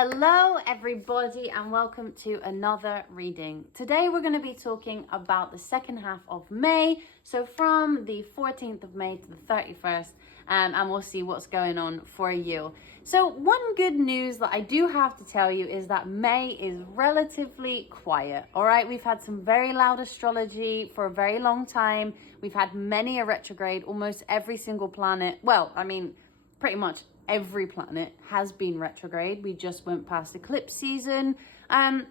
Hello everybody and welcome to another reading. Today we're going to be talking about the second half of May, so from the 14th of May to the 31st, and we'll see what's going on for you. So one good news that I do have to tell you is that May is relatively quiet. All right, we've had some very loud astrology for a very long time. We've had many a retrograde, almost every single planet. Well, I mean, pretty much every planet has been retrograde. We just went past eclipse season. And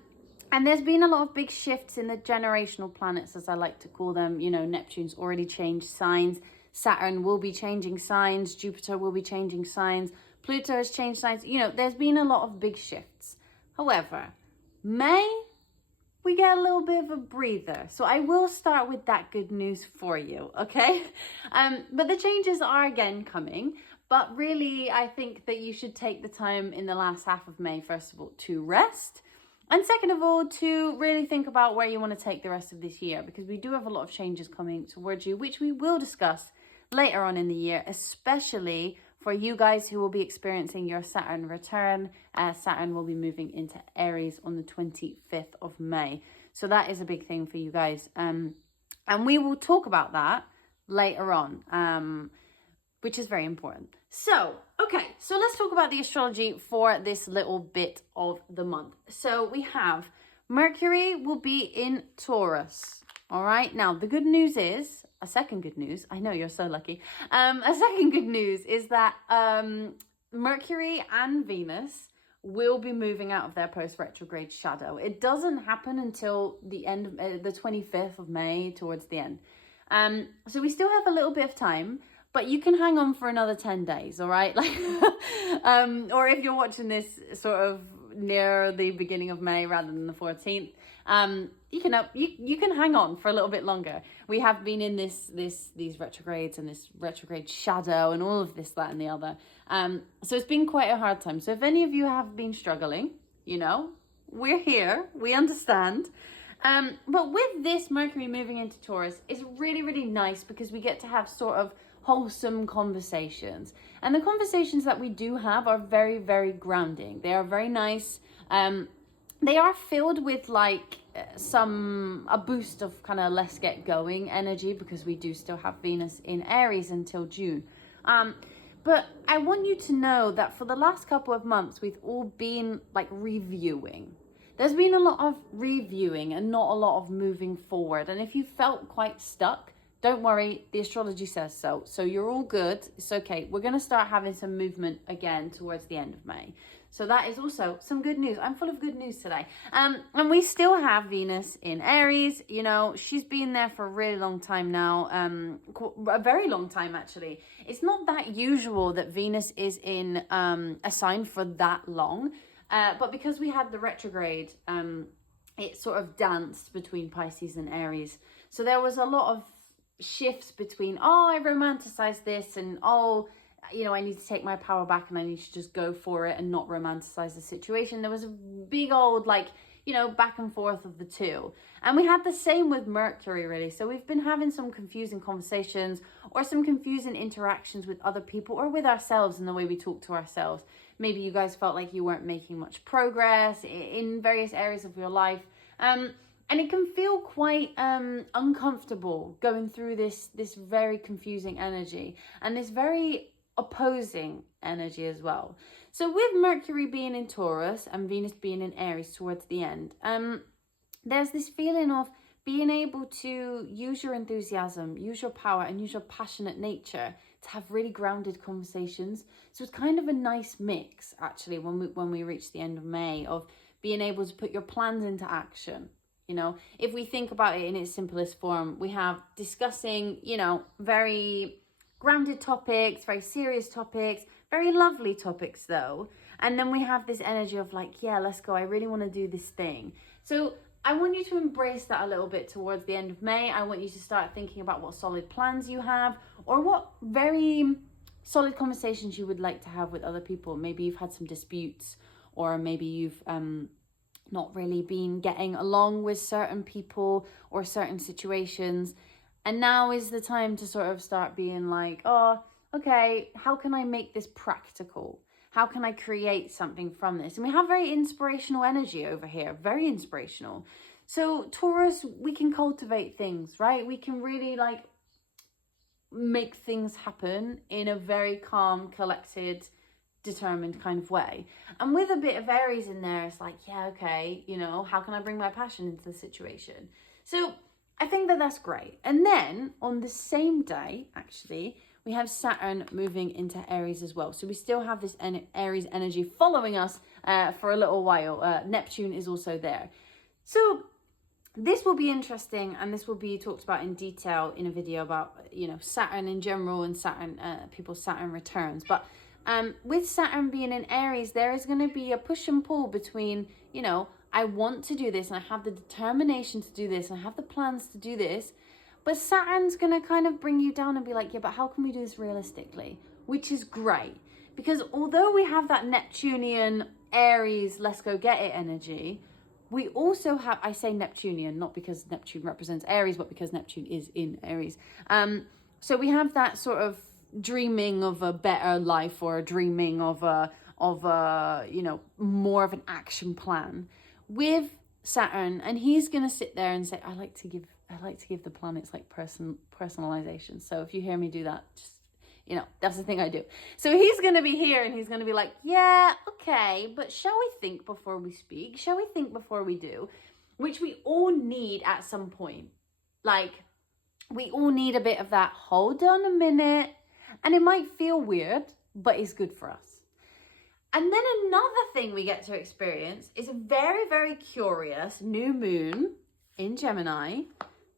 there's been a lot of big shifts in the generational planets, as I like to call them. You know, Neptune's already changed signs. Saturn will be changing signs. Jupiter will be changing signs. Pluto has changed signs. You know, there's been a lot of big shifts. However, May, we get a little bit of a breather. So I will start with that good news for you, okay? But the changes are again coming. But really, I think that you should take the time in the last half of May, first of all, to rest. And second of all, to really think about where you want to take the rest of this year, because we do have a lot of changes coming towards you, which we will discuss later on in the year, especially for you guys who will be experiencing your Saturn return. Saturn will be moving into Aries on the 25th of May. So that is a big thing for you guys. And we will talk about that later on. Which is very important. So, okay, so let's talk about the astrology for this little bit of the month. So we have Mercury will be in Taurus. All right, now the good news is, a second good news, I know you're so lucky. A second good news is that Mercury and Venus will be moving out of their post-retrograde shadow. It doesn't happen until the end, the 25th of May, towards the end. So we still have a little bit of time. But you can hang on for another 10 days, all right? Like, or if you're watching this sort of near the beginning of May rather than the 14th, you can hang on for a little bit longer. We have been in these retrogrades and this retrograde shadow and all of this, that, and the other. So it's been quite a hard time. So if any of you have been struggling, you know, we're here. We understand. But with this Mercury moving into Taurus, it's really, really nice because we get to have sort of wholesome conversations, and the conversations that we do have are very, very grounding. They are very nice. They are filled with like a boost of kind of let's get going energy, because we do still have Venus in Aries until June. But I want you to know that for the last couple of months we've all been like reviewing. There's been a lot of reviewing and not a lot of moving forward, and if you felt quite stuck, don't worry, the astrology says so. So you're all good. It's okay. We're going to start having some movement again towards the end of May. So that is also some good news. I'm full of good news today. And we still have Venus in Aries. You know, she's been there for a really long time now. A very long time, actually. It's not that usual that Venus is in a sign for that long. But because we had the retrograde, it sort of danced between Pisces and Aries. So there was a lot of shifts between, oh, I romanticize this, and oh, you know, I need to take my power back and I need to just go for it and not romanticize the situation. There was a big old, like, you know, back and forth of the two. And we had the same with Mercury, really. So we've been having some confusing conversations or some confusing interactions with other people or with ourselves in the way we talk to ourselves. Maybe you guys felt like you weren't making much progress in various areas of your life. And it can feel quite uncomfortable going through this very confusing energy and this very opposing energy as well. So with Mercury being in Taurus and Venus being in Aries towards the end, there's this feeling of being able to use your enthusiasm, use your power, and use your passionate nature to have really grounded conversations. So it's kind of a nice mix, actually, when we reach the end of May, of being able to put your plans into action. You know, if we think about it in its simplest form, we have discussing, you know, very grounded topics, very serious topics, very lovely topics though. And then we have this energy of like, yeah, let's go. I really want to do this thing. So I want you to embrace that a little bit towards the end of May. I want you to start thinking about what solid plans you have or what very solid conversations you would like to have with other people. Maybe you've had some disputes, or maybe you've not really been getting along with certain people or certain situations, and now is the time to sort of start being like, oh, okay, how can I make this practical? How can I create something from this? And we have very inspirational energy over here, very inspirational. So Taurus, we can cultivate things, right? We can really like make things happen in a very calm, collected, determined kind of way. And with a bit of Aries in there, it's like, yeah, okay, you know, how can I bring my passion into the situation? So I think that that's great. And then on the same day, actually, we have Saturn moving into Aries as well. So we still have this Aries energy following us for a little while. Neptune is also there. So this will be interesting, and this will be talked about in detail in a video about, you know, Saturn in general and Saturn, people's Saturn returns. But with Saturn being in Aries, there is going to be a push and pull between, you know, I want to do this and I have the determination to do this and I have the plans to do this. But Saturn's going to kind of bring you down and be like, yeah, but how can we do this realistically? Which is great. Because although we have that Neptunian Aries, let's go get it energy, we also have, I say Neptunian, not because Neptune represents Aries, but because Neptune is in Aries. So we have that sort of dreaming of a better life, or dreaming of a, you know, more of an action plan with Saturn. And he's going to sit there and say, I like to give the planets like personalization. So if you hear me do that, just, you know, that's the thing I do. So he's going to be here and he's going to be like, yeah, okay, but shall we think before we speak? Shall we think before we do? Which we all need at some point. Like, we all need a bit of that, hold on a minute. And it might feel weird, but it's good for us. And then another thing we get to experience is a very, very curious new moon in Gemini.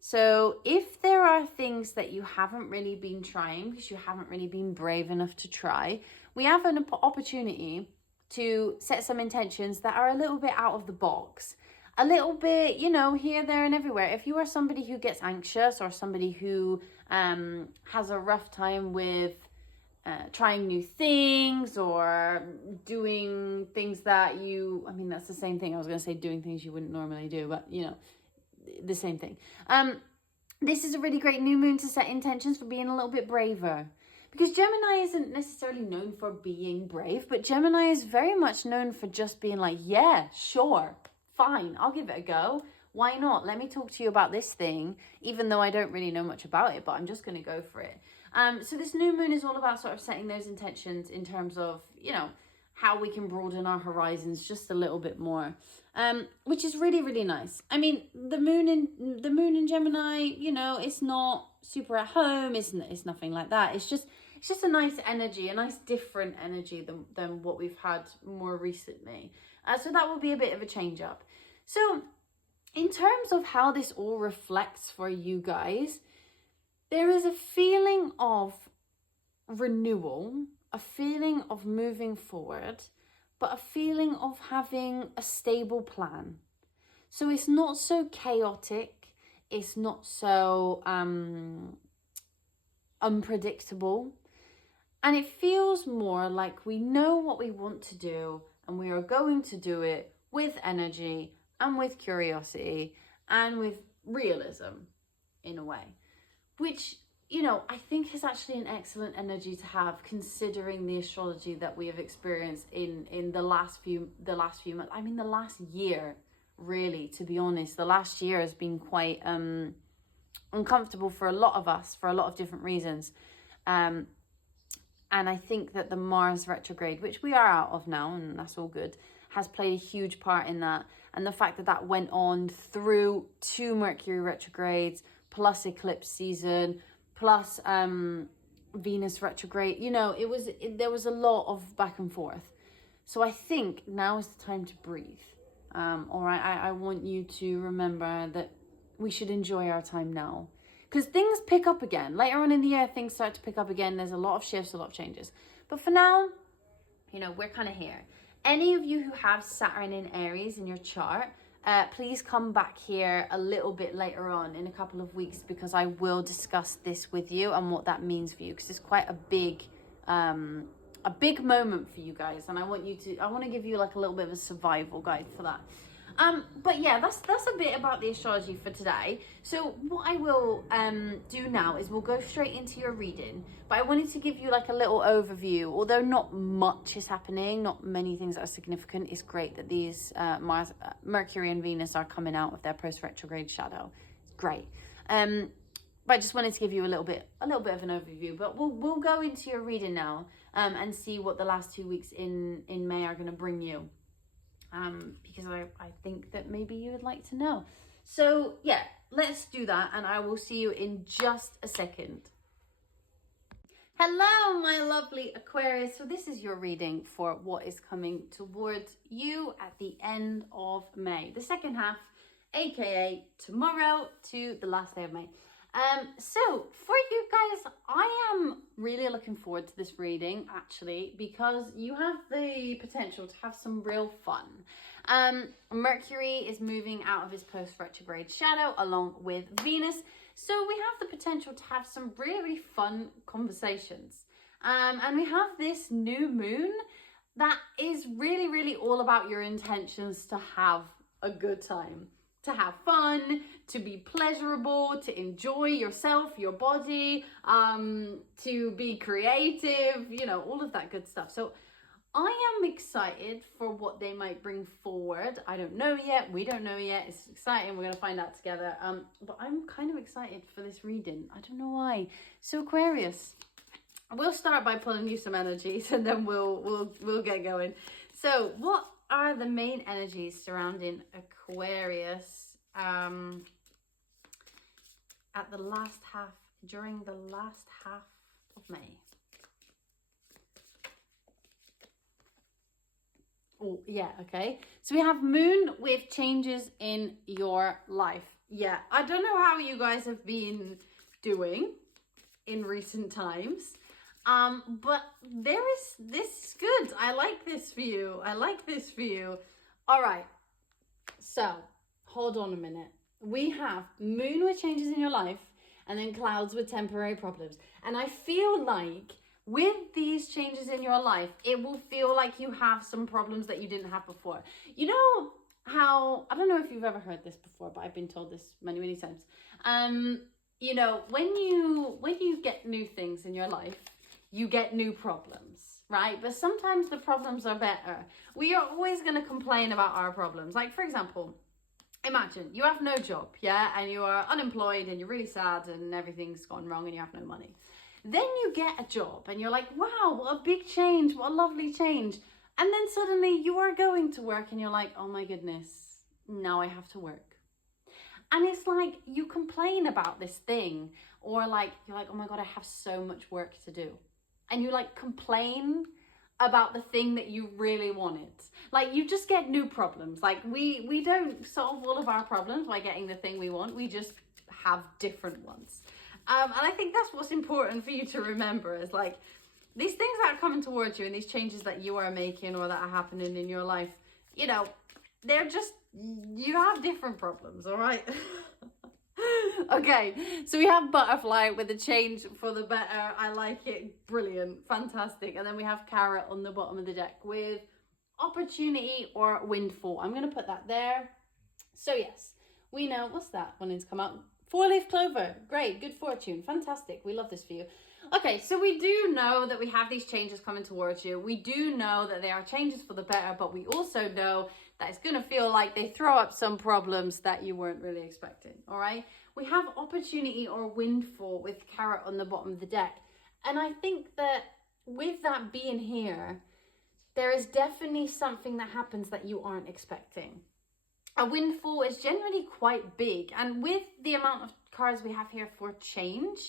So if there are things that you haven't really been trying, because you haven't really been brave enough to try, we have an opportunity to set some intentions that are a little bit out of the box. A little bit, you know, here, there, and everywhere. If you are somebody who gets anxious, or somebody who has a rough time with trying new things, or doing things that you, I mean, that's the same thing. I was going to say doing things you wouldn't normally do, but, you know, the same thing. This is a really great new moon to set intentions for being a little bit braver. Because Gemini isn't necessarily known for being brave, but Gemini is very much known for just being like, yeah, sure, fine, I'll give it a go. Why not? Let me talk to you about this thing, even though I don't really know much about it, but I'm just going to go for it. So this new moon is all about sort of setting those intentions in terms of, you know, how we can broaden our horizons just a little bit more, which is really, really nice. I mean, the moon in Gemini, you know, it's not super at home. It's nothing like that. It's just a nice energy, a nice different energy than what we've had more recently. So that will be a bit of a change up. So in terms of how this all reflects for you guys, there is a feeling of renewal, a feeling of moving forward, but a feeling of having a stable plan. So it's not so chaotic, it's not so unpredictable, and it feels more like we know what we want to do and we are going to do it with energy and with curiosity and with realism in a way, which, you know, I think is actually an excellent energy to have, considering the astrology that we have experienced in the last few months. I mean, the last year, really, to be honest. The last year has been quite uncomfortable for a lot of us, for a lot of different reasons. And I think that the Mars retrograde, which we are out of now, and that's all good, has played a huge part in that. And the fact that that went on through 2 Mercury retrogrades, plus eclipse season, plus Venus retrograde, you know, there was a lot of back and forth. So I think now is the time to breathe. All right, I want you to remember that we should enjoy our time now. Because things pick up again. Later on in the year, things start to pick up again. There's a lot of shifts, a lot of changes. But for now, you know, we're kind of here. Any of you who have Saturn in Aries in your chart, please come back here a little bit later on in a couple of weeks, because I will discuss this with you and what that means for you, because it's quite a big moment for you guys, and I want to give you like a little bit of a survival guide for that. But yeah, that's a bit about the astrology for today. So what I will do now is we'll go straight into your reading. But I wanted to give you like a little overview. Although not much is happening, not many things that are significant. It's great that these Mercury and Venus are coming out of their post-retrograde shadow. It's great. But I just wanted to give you a little bit of an overview. But we'll go into your reading now and see what the last 2 weeks in May are going to bring you. Because I think that maybe you would like to know. So yeah, let's do that, and I will see you in just a second. Hello, my lovely Aquarius. So this is your reading for what is coming towards you at the end of May, the second half, aka tomorrow to the last day of May. So for you guys, I am really looking forward to this reading, actually, because you have the potential to have some real fun. Mercury is moving out of his post-retrograde shadow along with Venus, so we have the potential to have some really, really fun conversations. And we have this new moon that is really, really all about your intentions to have a good time, to have fun, to be pleasurable, to enjoy yourself, your body, to be creative, you know, all of that good stuff. So I am excited for what they might bring forward. I don't know yet. We don't know yet. It's exciting. We're going to find out together. But I'm kind of excited for this reading. I don't know why. So Aquarius, we'll start by pulling you some energies, and then we'll get going. So what are the main energies surrounding Aquarius at the last half, during the last half of May? Oh, yeah, okay. So we have Moon with changes in your life. Yeah, I don't know how you guys have been doing in recent times. But this is good. I like this for you. I like this for you. All right. So hold on a minute. We have Moon with changes in your life, and then clouds with temporary problems. And I feel like with these changes in your life, it will feel like you have some problems that you didn't have before. You know how, I don't know if you've ever heard this before, but I've been told this many, many times. You know, when you get new things in your life, you get new problems, right? But sometimes the problems are better. We are always going to complain about our problems. Like, for example, imagine you have no job, yeah? And you are unemployed and you're really sad and everything's gone wrong and you have no money. Then you get a job and you're like, wow, what a big change. What a lovely change. And then suddenly you are going to work and you're like, oh my goodness, now I have to work. And it's like you complain about this thing, or like, you're like, oh my God, I have so much work to do. And you like complain about the thing that you really wanted. Like you just get new problems. Like we don't solve all of our problems by getting the thing we want. We just have different ones. And I think that's what's important for you to remember, is like these things that are coming towards you and these changes that you are making or that are happening in your life, you know, they're just, you have different problems, all right? Okay, so we have Butterfly with a change for the better. I like it. Brilliant. Fantastic. And then we have Carrot on the bottom of the deck with Opportunity or Windfall. I'm going to put that there. So yes, we know, what's that one that's come out? 4-leaf clover. Great. Good fortune. Fantastic. We love this for you. Okay, so we do know that we have these changes coming towards you. We do know that they are changes for the better, but we also know that it's going to feel like they throw up some problems that you weren't really expecting, all right? We have Opportunity or Windfall with Carrot on the bottom of the deck. And I think that with that being here, there is definitely something that happens that you aren't expecting. A windfall is generally quite big, and with the amount of cards we have here for change,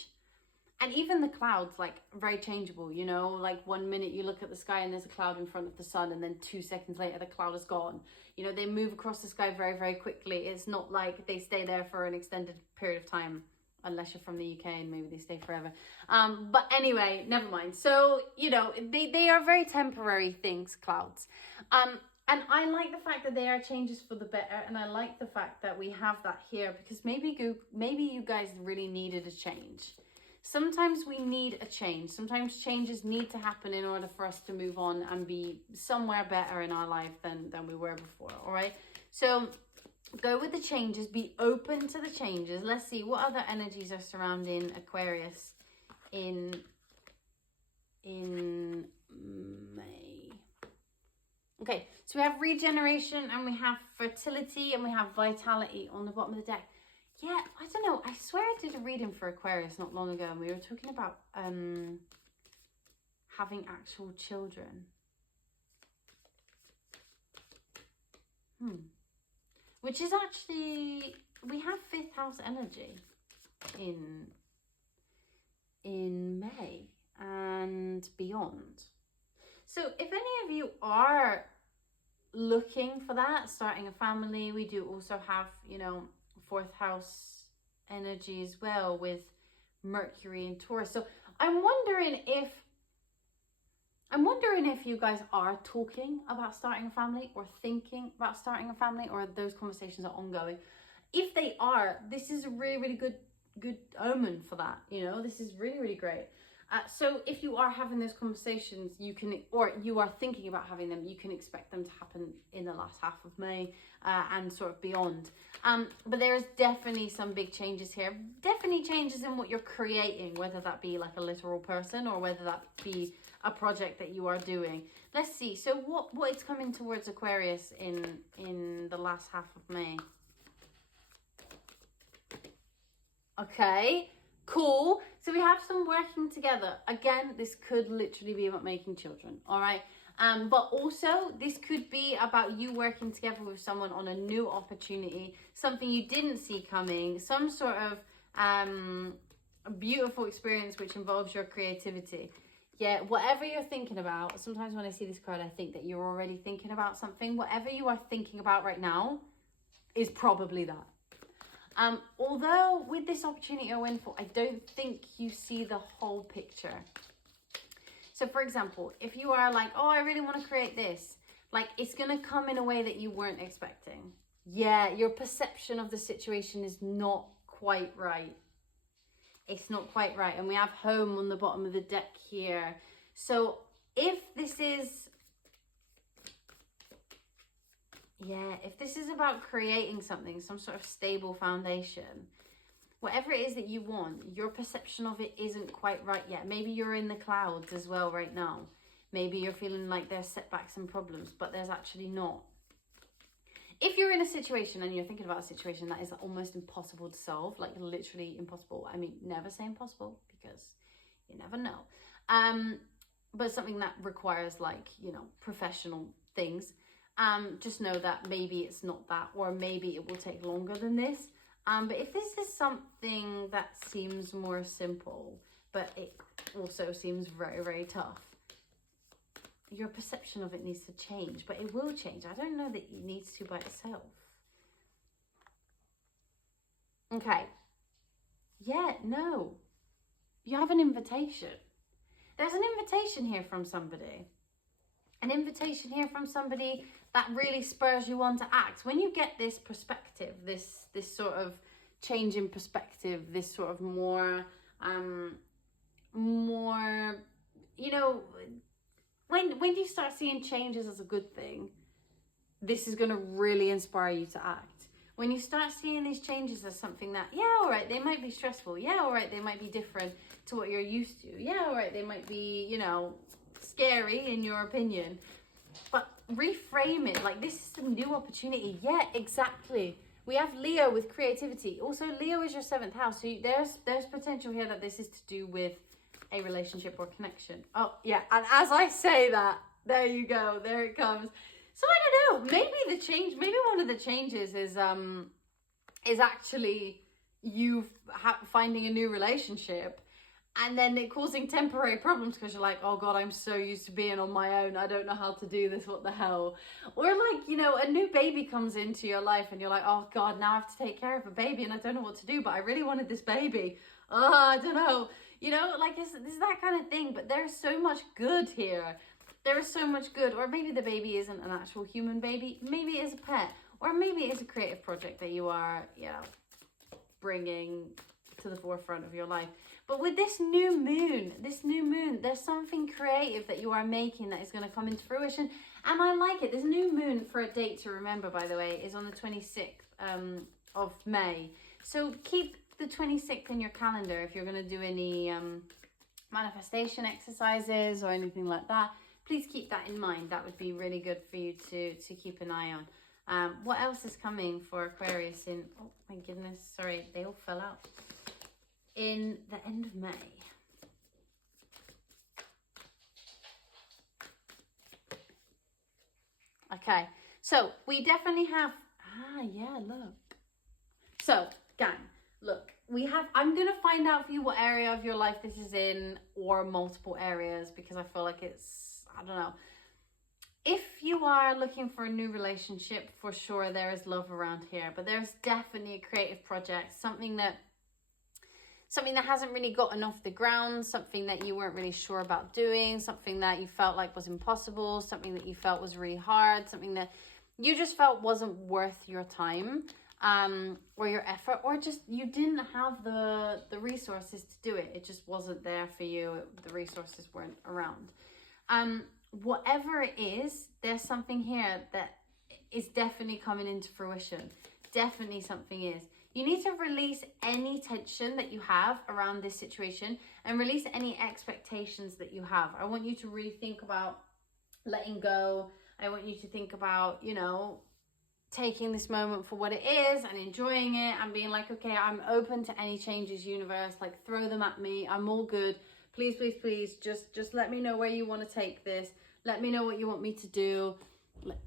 and even the clouds, like very changeable, you know, like 1 minute you look at the sky and there's a cloud in front of the sun, and then 2 seconds later the cloud is gone. You know, they move across the sky very, very quickly. It's not like they stay there for an extended period of time, unless you're from the UK and maybe they stay forever. But anyway, never mind. So, you know, they are very temporary things, clouds. And I like the fact that they are changes for the better, and I like the fact that we have that here, because maybe you guys really needed a change. Sometimes we need a change. Sometimes changes need to happen in order for us to move on and be somewhere better in our life than we were before, all right? So go with the changes, be open to the changes. Let's see what other energies are surrounding Aquarius in May. Okay, so we have regeneration and we have fertility and we have vitality on the bottom of the deck. Yeah, I don't know. I swear I did a reading for Aquarius not long ago and we were talking about having actual children. Which is actually, we have 5th house energy in May and beyond. So if any of you are looking for that, starting a family, we do also have, you know, 4th house energy as well with Mercury and Taurus. So I'm wondering if you guys are talking about starting a family or thinking about starting a family, or those conversations are ongoing. If they are, this is a really, really good omen for that. You know, this is really, really great. So if you are having those conversations, you can, or you are thinking about having them, you can expect them to happen in the last half of May and sort of beyond. But there's definitely some big changes here. Definitely changes in what you're creating, whether that be like a literal person or whether that be a project that you are doing. Let's see. So what is coming towards Aquarius in the last half of May? Okay. Cool. So we have some working together. Again, this could literally be about making children. All right. But also this could be about you working together with someone on a new opportunity, something you didn't see coming, some sort of a beautiful experience which involves your creativity. Yeah, whatever you're thinking about, sometimes when I see this card, I think that you're already thinking about something. Whatever you are thinking about right now is probably that. Although with this opportunity or windfall, I don't think you see the whole picture. So for example, if you are like, oh, I really want to create this, like it's going to come in a way that you weren't expecting. Yeah, your perception of the situation is not quite right. It's not quite right. And we have home on the bottom of the deck here. So if this is, if this is about creating something, some sort of stable foundation, whatever it is that you want, your perception of it isn't quite right yet. Maybe you're in the clouds as well right now. Maybe you're feeling like there's setbacks and problems, but there's actually not. If you're in a situation and you're thinking about a situation that is almost impossible to solve, like literally impossible. I mean, never say impossible because you never know. But something that requires like, you know, professional things. Just know that maybe it's not that, or maybe it will take longer than this. But if this is something that seems more simple, but it also seems very, very tough, your perception of it needs to change, but it will change. I don't know that it needs to by itself. Okay. Yeah, no. You have an invitation. There's an invitation here from somebody. An invitation here from somebody that really spurs you on to act. When you get this perspective, this sort of change in perspective, this sort of more, you know, when you start seeing changes as a good thing, this is going to really inspire you to act. When you start seeing these changes as something that, yeah, all right, they might be stressful. Yeah, all right, they might be different to what you're used to. Yeah, all right, they might be, you know, scary in your opinion. But reframe it like this is a new opportunity. Yeah, exactly. We have Leo with creativity. Also, Leo is your 7th house. So there's potential here that this is to do with a relationship or connection. Oh, yeah. And as I say that, there you go. There it comes. So I don't know. Maybe one of the changes is actually you finding a new relationship and then it causing temporary problems because you're like, oh God, I'm so used to being on my own. I don't know how to do this. What the hell? Or like, you know, a new baby comes into your life and you're like, oh God, now I have to take care of a baby and I don't know what to do, but I really wanted this baby. Oh, I don't know. You know, like it's that kind of thing, but there's so much good here. There is so much good. Or maybe the baby isn't an actual human baby. Maybe it is a pet. Or maybe it is a creative project that you are, you know, bringing to the forefront of your life. But with this new moon, there's something creative that you are making that is going to come into fruition. And I like it. This new moon, for a date to remember, by the way, is on the 26th of May. So keep the 26th in your calendar if you're going to do any manifestation exercises or anything like that. Please keep that in mind. That would be really good for you to keep an eye on. What else is coming for Aquarius in, oh my goodness, sorry, they all fell out. In the end of May. Okay, so we definitely have, yeah, look. So, gang, look, I'm going to find out for you what area of your life this is in, or multiple areas, because I feel like it's, I don't know. If you are looking for a new relationship, for sure there is love around here, but there's definitely a creative project, something that hasn't really gotten off the ground, something that you weren't really sure about doing, something that you felt like was impossible, something that you felt was really hard, something that you just felt wasn't worth your time, or your effort, or just you didn't have the resources to do it. It just wasn't there for you. The resources weren't around. Whatever it is, there's something here that is definitely coming into fruition. Definitely something is. You need to release any tension that you have around this situation and release any expectations that you have. I want you to really think about letting go. I want you to think about, you know, taking this moment for what it is and enjoying it and being like, okay, I'm open to any changes, universe, like throw them at me. I'm all good. Please, please, please, just let me know where you want to take this. Let me know what you want me to do.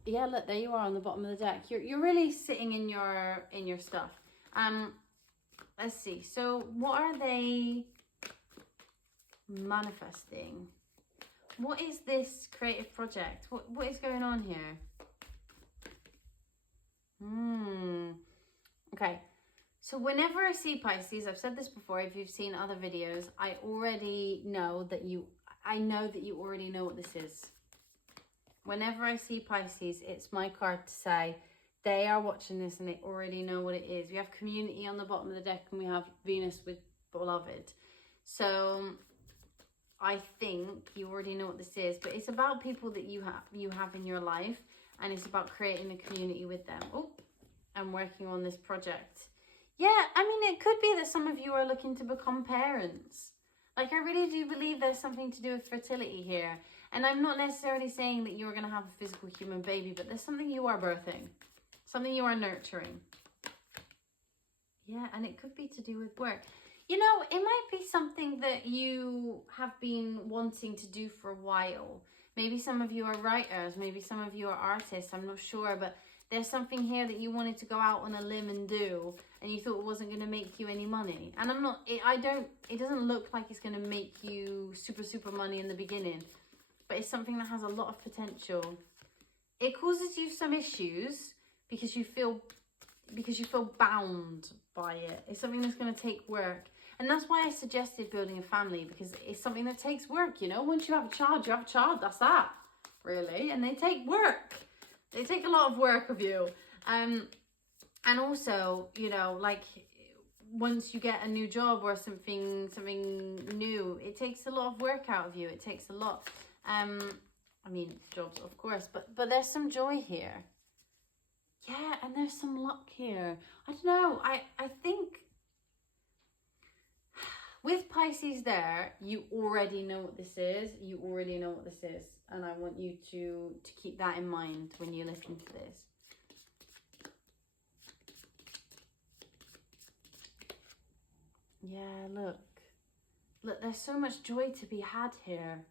Yeah, look, there you are on the bottom of the deck. You're really sitting in your stuff. Let's see. So what are they manifesting? What is this creative project? What is going on here? Okay. So whenever I see Pisces, I've said this before, if you've seen other videos, I already know that you already know what this is. Whenever I see Pisces, it's my card to say, they are watching this and they already know what it is. We have community on the bottom of the deck and we have Venus with beloved. So I think you already know what this is, but it's about people that you have in your life, and it's about creating a community with them. Oh, and working on this project. Yeah, I mean, it could be that some of you are looking to become parents. Like, I really do believe there's something to do with fertility here. And I'm not necessarily saying that you're going to have a physical human baby, but there's something you are birthing. Something you are nurturing. Yeah, and it could be to do with work. You know, it might be something that you have been wanting to do for a while. Maybe some of you are writers. Maybe some of you are artists. I'm not sure, but there's something here that you wanted to go out on a limb and do, and you thought it wasn't going to make you any money. And it doesn't look like it's going to make you super money in the beginning, but it's something that has a lot of potential. It causes you some issues because you feel bound by it. It's something that's going to take work. And that's why I suggested building a family, because it's something that takes work, you know. Once you have a child, that's that, really. And they take work. They take a lot of work of you. And also, you know, like, once you get a new job or something new, it takes a lot of work out of you. It takes a lot. I mean, jobs, of course, but there's some joy here. Yeah, and there's some luck here. I don't know. I think with Pisces there, you already know what this is. You already know what this is. And I want you to keep that in mind when you listen to this. Yeah, look, there's so much joy to be had here,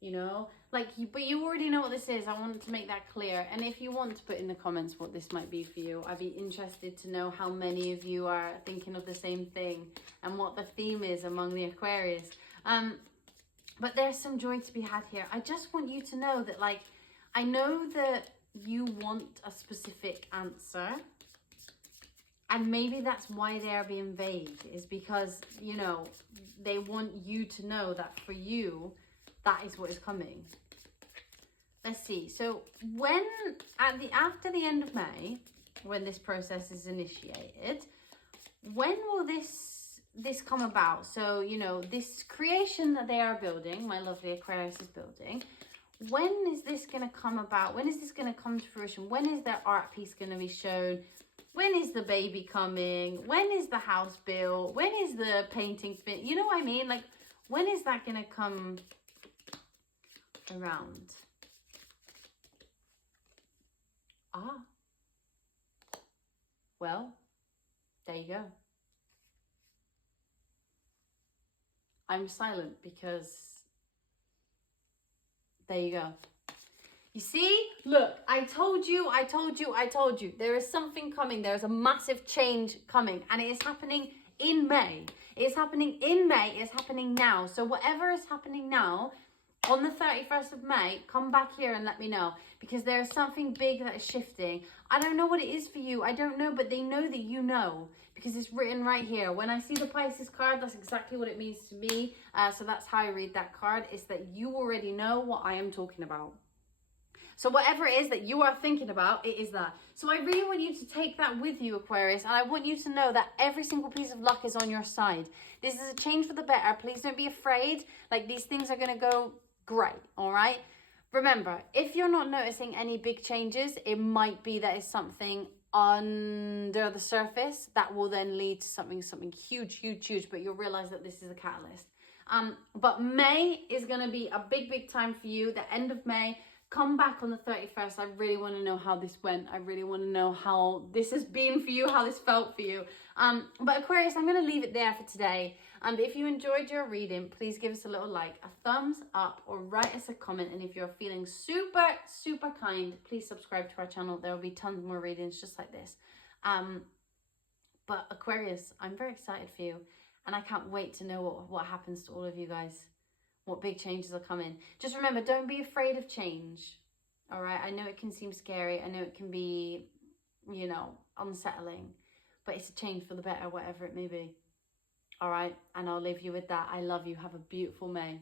you know, like, but you already know what this is. I want to make that clear. And if you want to put in the comments what this might be for you, I'd be interested to know how many of you are thinking of the same thing and what the theme is among the Aquarius. But there's some joy to be had here. I just want you to know that, like, I know that you want a specific answer. And maybe that's why they are being vague, is because, you know, they want you to know that for you, that is what is coming. Let's see. So when, after the end of May, when this process is initiated, when will this this come about? So, you know, this creation that they are building, my lovely Aquarius is building, when is this going to come about? When is this going to come to fruition? When is their art piece going to be shown? When is the baby coming? When is the house built? When is the painting fit? You know what I mean? Like, when is that going to come around? Ah. Well, there you go. I'm silent because there you go. You see, look, I told you. There is something coming. There is a massive change coming, and it is happening in May. It's happening in May. It's happening now. So whatever is happening now, on the 31st of May, come back here and let me know, because there is something big that is shifting. I don't know what it is for you. I don't know, but they know that you know, because it's written right here. When I see the Pisces card, that's exactly what it means to me. So that's how I read that card. It's that you already know what I am talking about. So whatever it is that you are thinking about, it is that. So I really want you to take that with you, Aquarius. And I want you to know that every single piece of luck is on your side. This is a change for the better. Please don't be afraid. Like, these things are going to go great, all right? Remember, if you're not noticing any big changes, it might be that it's something under the surface that will then lead to something huge. But you'll realize that this is a catalyst. But May is going to be a big time for you. The end of May. Come back on the 31st. I really want to know how this went. I really want to know how this has been for you, how this felt for you. But Aquarius, I'm going to leave it there for today. If you enjoyed your reading, please give us a little like, a thumbs up, or write us a comment. And if you're feeling super kind, please subscribe to our channel. There will be tons more readings just like this. But Aquarius, I'm very excited for you. And I can't wait to know what happens to all of you guys. What big changes are coming. Just remember, don't be afraid of change. All right? I know it can seem scary. I know it can be, you know, unsettling. But it's a change for the better, whatever it may be. All right? And I'll leave you with that. I love you. Have a beautiful May.